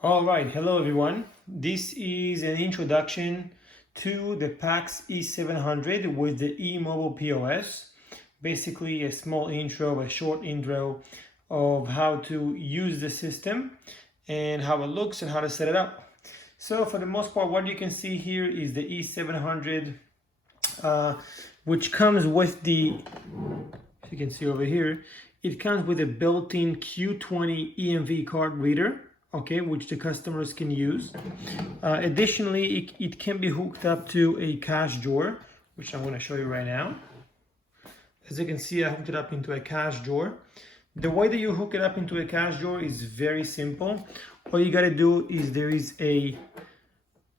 All right, hello everyone. This is an introduction to the PAX E700 with the eMobilePOS. Basically a small intro, a short intro of how to use the system and how it looks and how to set it up. So for the most part, what you can see here is the E700, which comes with the, as you can see over here, it comes with a built-in Q20 EMV card reader, okay, which the customers can use. Additionally, it can be hooked up to a cash drawer, which I'm going to show you right now. As you can see, I hooked it up into a cash drawer. The way that you hook it up into a cash drawer is very simple. All you got to do is there is a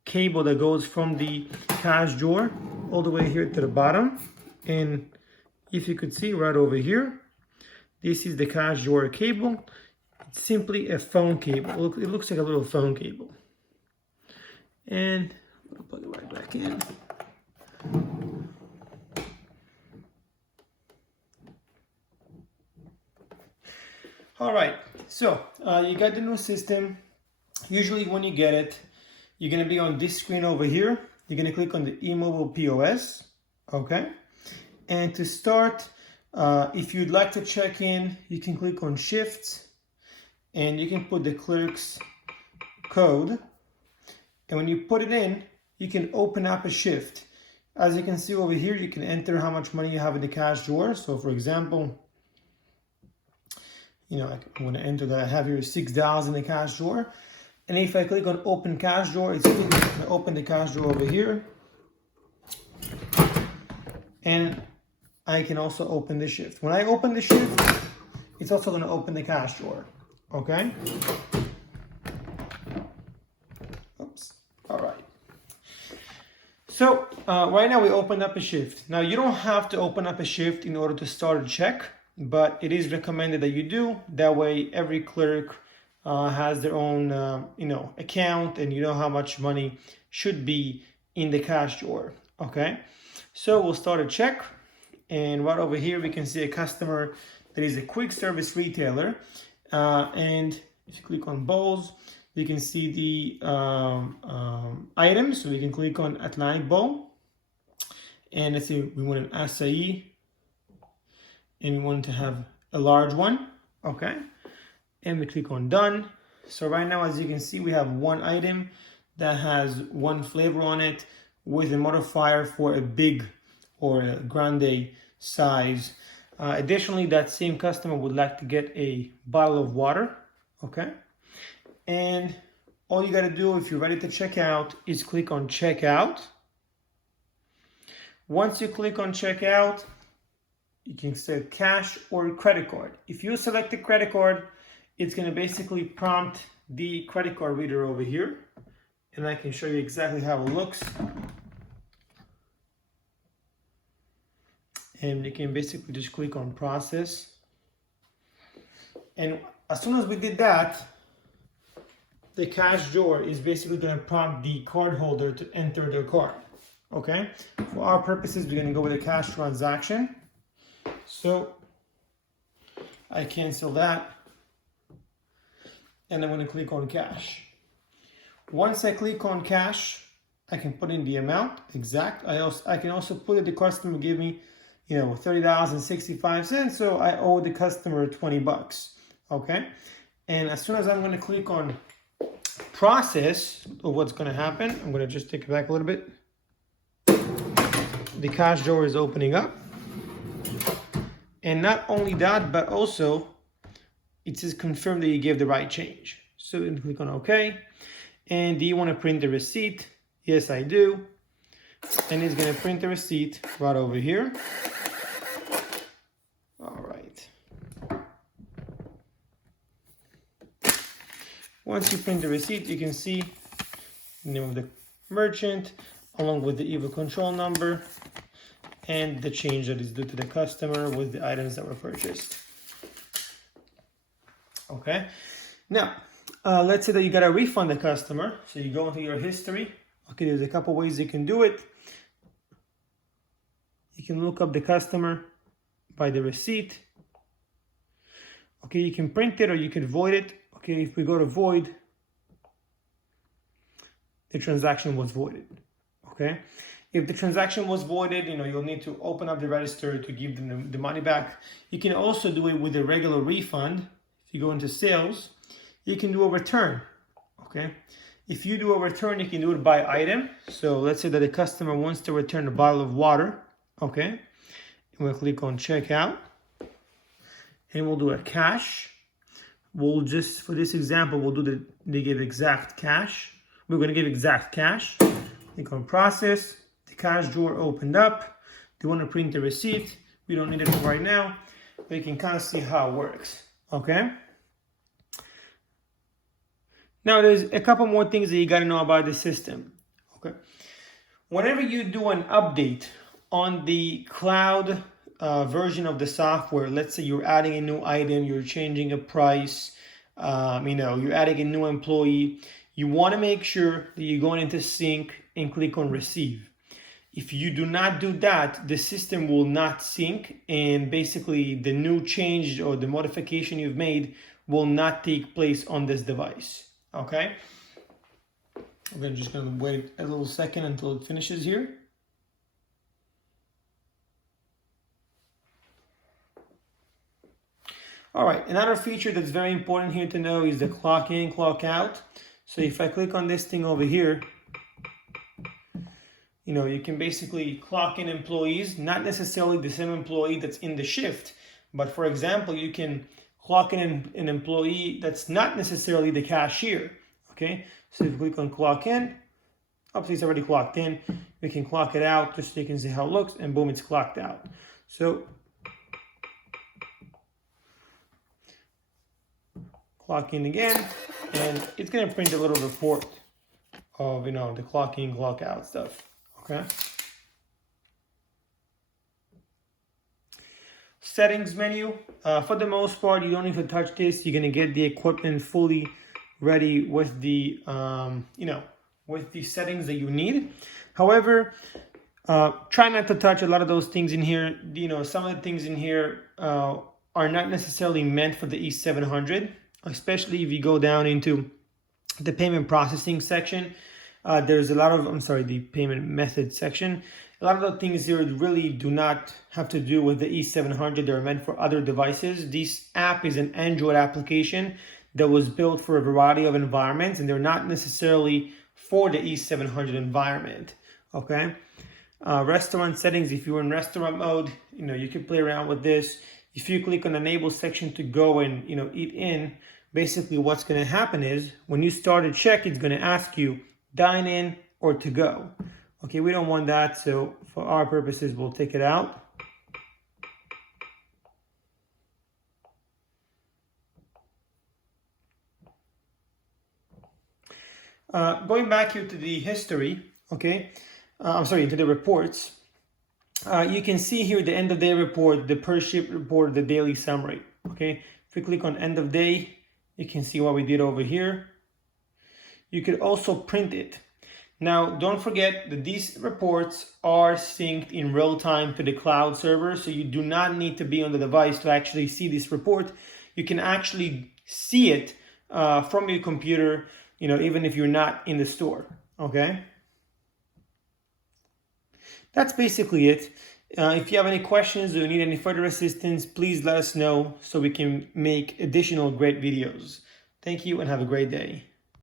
cable that goes from the cash drawer all the way here to the bottom, and if you could see right over here, this is the cash drawer cable. It's simply a phone cable. Look, it looks like a little phone cable. And I'll plug it right back in. All right, so you got the new system. Usually when you get it, you're gonna be on this screen over here. You're gonna click on the eMobilePOS, okay? And to start, if you'd like to check in, you can click on Shift, and you can put the clerk's code. And when you put it in, you can open up a shift. As you can see over here, you can enter how much money you have in the cash drawer. So for example, I'm going to enter that I have here $6 in the cash drawer. And if I click on open cash drawer, it's going to open the cash drawer over here. And I can also open the shift. When I open the shift, it's also going to open the cash drawer. Okay. Oops. All right. So right now we opened up a shift. Now you don't have to open up a shift in order to start a check, but it is recommended that you do. That way every clerk has their own account, and you know how much money should be in the cash drawer. Okay. So we'll start a check, and right over here we can see a customer that is a quick service retailer. And if you click on bowls, you can see the items. So we can click on Atlantic bowl, and let's say we want an acai, and we want to have a large one, okay? And we click on done. So right now, as you can see, we have one item that has one flavor on it with a modifier for a big or a grande size. Additionally, that same customer would like to get a bottle of water, okay? And all you gotta do if you're ready to check out is click on checkout. Once you click on checkout, you can select cash or credit card. If you select the credit card, it's gonna basically prompt the credit card reader over here. And I can show you exactly how it looks. And you can basically just click on process. And as soon as we did that, the cash drawer is basically going to prompt the card holder to enter their card. Okay? For our purposes, we're going to go with a cash transaction. So I cancel that. And I'm going to click on cash. Once I click on cash, I can put in the amount exact. I can also put it, the customer give me $30.65, so I owe the customer $20, okay? And as soon as I'm gonna click on process, what's gonna happen, I'm gonna just take it back a little bit. The cash drawer is opening up. And not only that, but also it says confirm that you gave the right change. So you can click on okay. And do you wanna print the receipt? Yes, I do. And it's gonna print the receipt right over here. All right. Once you print the receipt, you can see the name of the merchant along with the EVO control number and the change that is due to the customer with the items that were purchased. Okay. Now, let's say that you got to refund the customer. So you go into your history. Okay, there's a couple ways you can do it. You can look up the customer by the receipt. Okay, you can print it or you can void it. Okay, if we go to void, the transaction was voided. Okay, if the transaction was voided, you'll need to open up the register to give them the money back. You can also do it with a regular refund. If you go into sales, you can do a return. Okay, if you do a return, you can do it by item. So let's say that a customer wants to return a bottle of water. Okay, we'll click on checkout, and we'll do a cash. We'll just, for this example, we'll do they give exact cash. We're going to give exact cash. Click on process. The cash drawer opened up. Do you want to print the receipt? We don't need it right now, but you can kind of see how it works. Okay. Now there's a couple more things that you got to know about the system. Okay. Whenever you do an update on the cloud version of the software, let's say you're adding a new item, you're changing a price, you're adding a new employee, you want to make sure that you're going into sync and click on receive. If you do not do that, the system will not sync, and basically the new change or the modification you've made will not take place on this device. Okay, we're just going to wait a little second until it finishes here. All right, another feature that's very important here to know is the clock in, clock out. So if I click on this thing over here, you can basically clock in employees, not necessarily the same employee that's in the shift, but for example, you can clock in an employee that's not necessarily the cashier. Okay, so if you click on clock in, obviously it's already clocked in. We can clock it out just so you can see how it looks, and boom, it's clocked out. So clock in again, and it's going to print a little report of the clock in, clock out stuff. Okay. Settings menu. For the most part, you don't need to touch this. You're going to get the equipment fully ready with the with the settings that you need. However, try not to touch a lot of those things in here. Some of the things in here are not necessarily meant for the E700. Especially if you go down into the payment processing section, there's a lot of, the payment method section. A lot of the things here really do not have to do with the E700. They're meant for other devices. This app is an Android application that was built for a variety of environments, and they're not necessarily for the E700 environment. Okay. Restaurant settings. If you're in restaurant mode, you can play around with this. If you click on enable section to go and eat in, basically what's going to happen is when you start a check, it's going to ask you dine in or to go. Okay, we don't want that, so for our purposes, we'll take it out. Going back here to the history, okay, into the reports. You can see here the end of day report, the per ship report, the daily summary. Okay, if we click on end of day, you can see what we did over here. You could also print it. Now, don't forget that these reports are synced in real time to the cloud server, so you do not need to be on the device to actually see this report. You can actually see it from your computer, even if you're not in the store. Okay. That's basically it. If you have any questions or you need any further assistance, please let us know so we can make additional great videos. Thank you and have a great day.